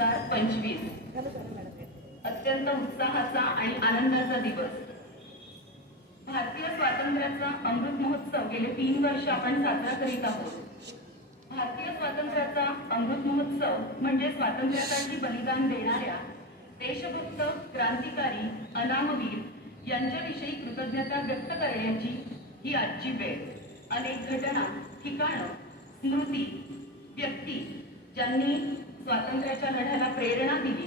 2025 अत्यंत उत्साहाचा आणि आनंदाचा दिवस। भारतीय स्वातंत्र्याचा अमृत महोत्सव गेले 3 वर्ष आपण साजरा करीत आहोत। भारतीय स्वातंत्र्याचा अमृत महोत्सव म्हणजे स्वातंत्र्यासाठी बलिदान देणाऱ्या देशभक्त, क्रांतिकारी, अनामवीर यांच्याविषयी कृतज्ञता व्यक्त करण्याची ही आजची वेळ। अनेक घटना, ठिकाणं, स्मृती, व्यक्ती ज्यांनी स्वातंत्र्याच्या लढ्याला प्रेरणा दिली,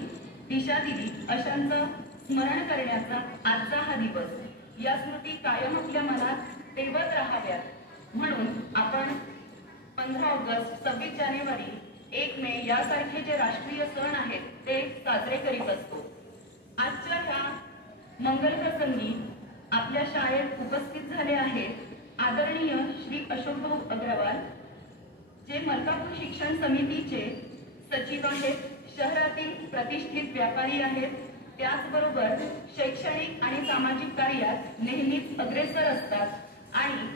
दिशा दिली अशांचं स्मरण करण्याचा आजचा हा दिवस। या स्मृती कायम आपल्या मनात तेवत राहाव्यात म्हणून आपण 15 ऑगस्ट, 26 जानेवारी, 1 मे यासारखे जे राष्ट्रीय सण आहेत ते साजरे करीत असतो। आजच्या ह्या मंगल प्रसंगी आपल्या शाळेत उपस्थित झाले आहेत आदरणीय श्री अशोकभाऊ अग्रवाल, जे मलकापूर शिक्षण समितीचे सचिव आहेत, शहरातील प्रतिष्ठित व्यापारी आहेत, त्याचबरोबर शैक्षणिक आणि सामाजिक कार्यात नेहमीच अग्रेसर असतात आणि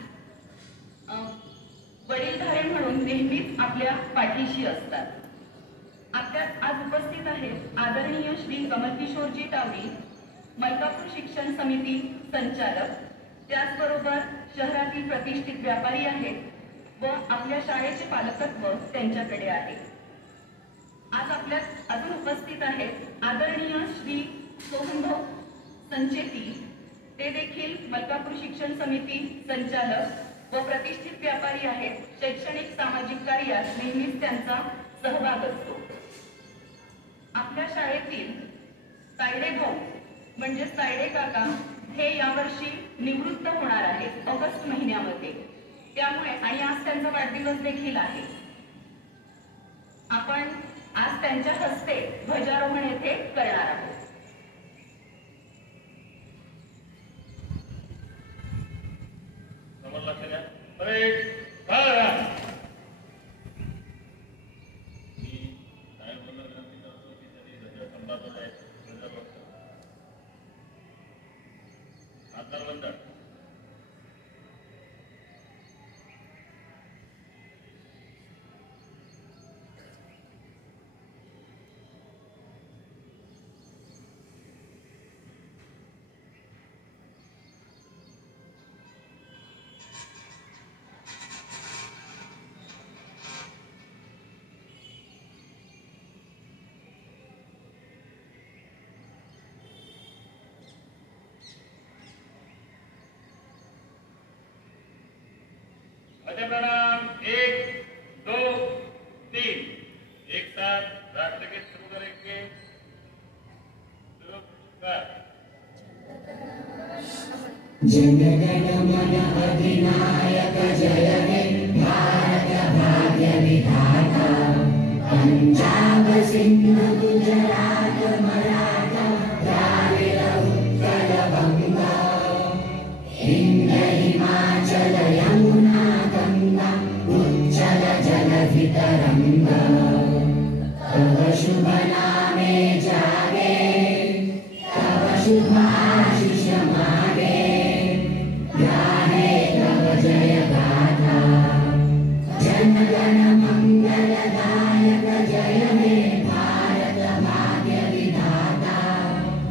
वडीलधारे म्हणून नेहमीच आपल्या पाठीशी असतात। आपल्यात आज उपस्थित आहेत आदरणीय श्री कमलकिशोरजी टावरी, मलकापूर शिक्षण समिती संचालक, त्याचबरोबर शहरातील प्रतिष्ठित व्यापारी आहेत व आपल्या शाळेचे पालकत्व त्यांच्याकडे आहे। आज आपल्यात अजून उपस्थित आहेत आदरणीय श्री सोहनभाऊ संचेती, ते देखील मलकापूर शिक्षण समिती संचालक व प्रतिष्ठित व्यापारी आहेत। शैक्षणिक सामाजिक कार्यात नेहमीच त्यांचा सहभाग असतो। आपल्या शाळेतील तायडे भाऊ म्हणजे तायडे काका हे यावर्षी निवृत्त होणार आहेत ऑगस्ट महिन्यामध्ये, त्यामुळे आणि आज त्यांचा वाढदिवस देखील आहे। आपण आज त्यांच्या हस्ते ध्वजारोहण येथे करणार आहोत। प्रणाम। 1 2 3 एक साथ राष्ट्रगीत शुरू करेंगे। जनगण मन अधिनायक जय हे भारत भाग्य विधाता, पंजाब सिंध गुजरात मराठा द्राविड उत्कल बंगा, हिंद हिमाचल यमुना गंगा उच्चल जलधि तरंगा, तव शुभ नामे जागे, तव शुभ आशीष मागे, गाहे तव जय गाथा, जनगण मंगलदायक जय हे भारत भाग्य विधाता,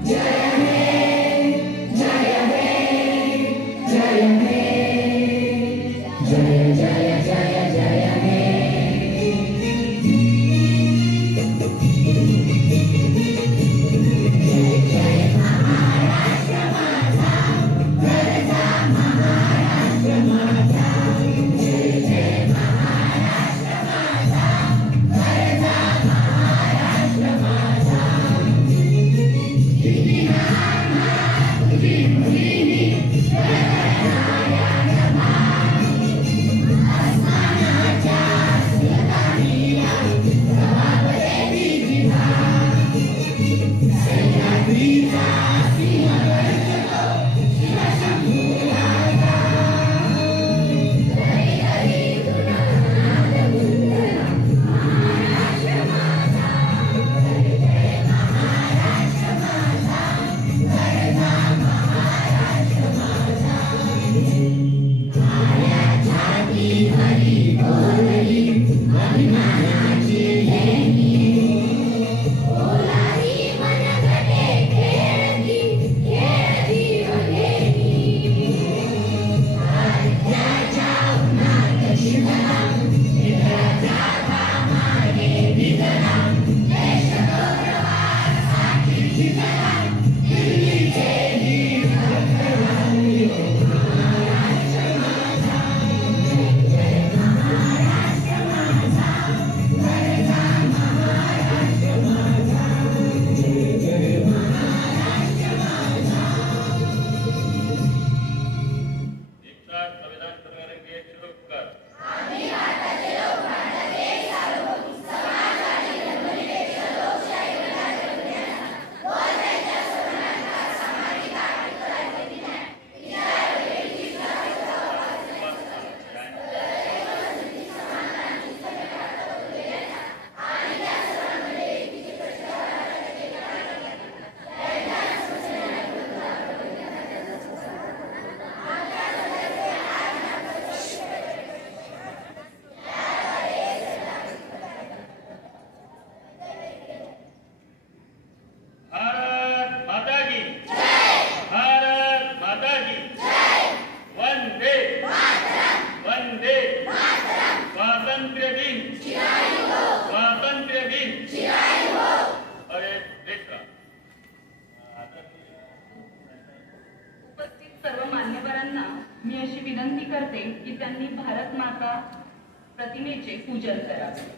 जय हे जय हे जय हे जय जय जय जय हे। असते की त्यांनी भारत माता प्रतिमेचे पूजन करावे.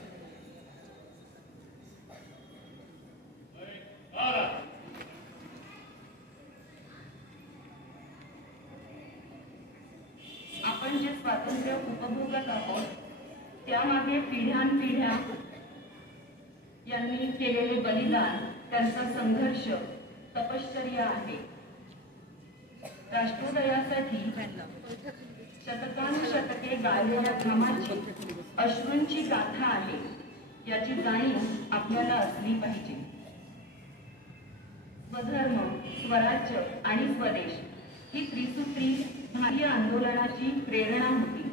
आपण जे स्वातंत्र्य उपभोगत आहोत त्यामागे पिढ्यानपिढ्या यांनी केलेले बलिदान, त्यांचा संघर्ष, तपश्चर्या आहे. राष्ट्रोदयासाठी शतकानुशतके गाळलेल्या घामाची, अश्रूंची गाथा आहे. याची जाणीव आपल्याला असली पाहिजे. स्वधर्म, स्वराज्य आणि स्वदेश ही त्रिसूत्री भारतीय आंदोलनाची प्रेरणा होती.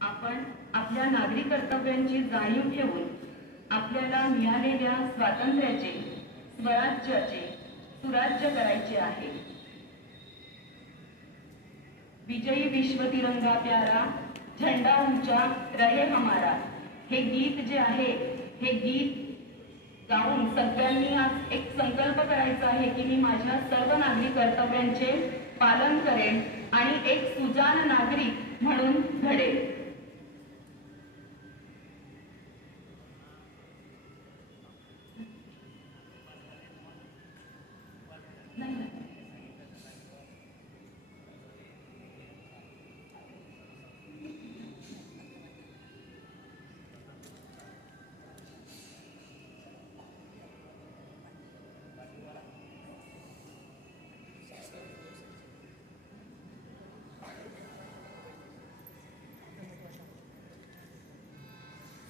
आपण आपल्या नागरी कर्तव्यांची जाणीव ठेवून आपल्याला मिळालेल्या स्वातंत्र्याचे, स्वराज्याचे सुराज्य करायचे आहे. विजयी विश्व तिरंगा प्यारा, झंडा ऊंचा रहे हमारा, हे गीत जे आहे, हे गीत गाऊन सगळ्यांनी आज एक संकल्प करायचा आहे की मी माझ्या सर्व नागरी कर्तव्यांचे पालन करेन आणि एक सुजाण नागरिक म्हणून घडेल.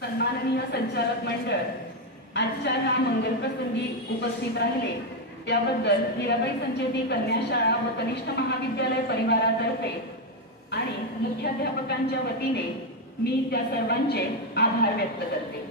सन्माननीय संचालक मंडळ आजच्या ह्या मंगल प्रसंगी उपस्थित राहिले त्याबद्दल मीराबाई संचेती कन्या शाळा व कनिष्ठ महाविद्यालय परिवारातर्फे आणि मुख्याध्यापकांच्या वतीने मी त्या सर्वांचे आभार व्यक्त करते.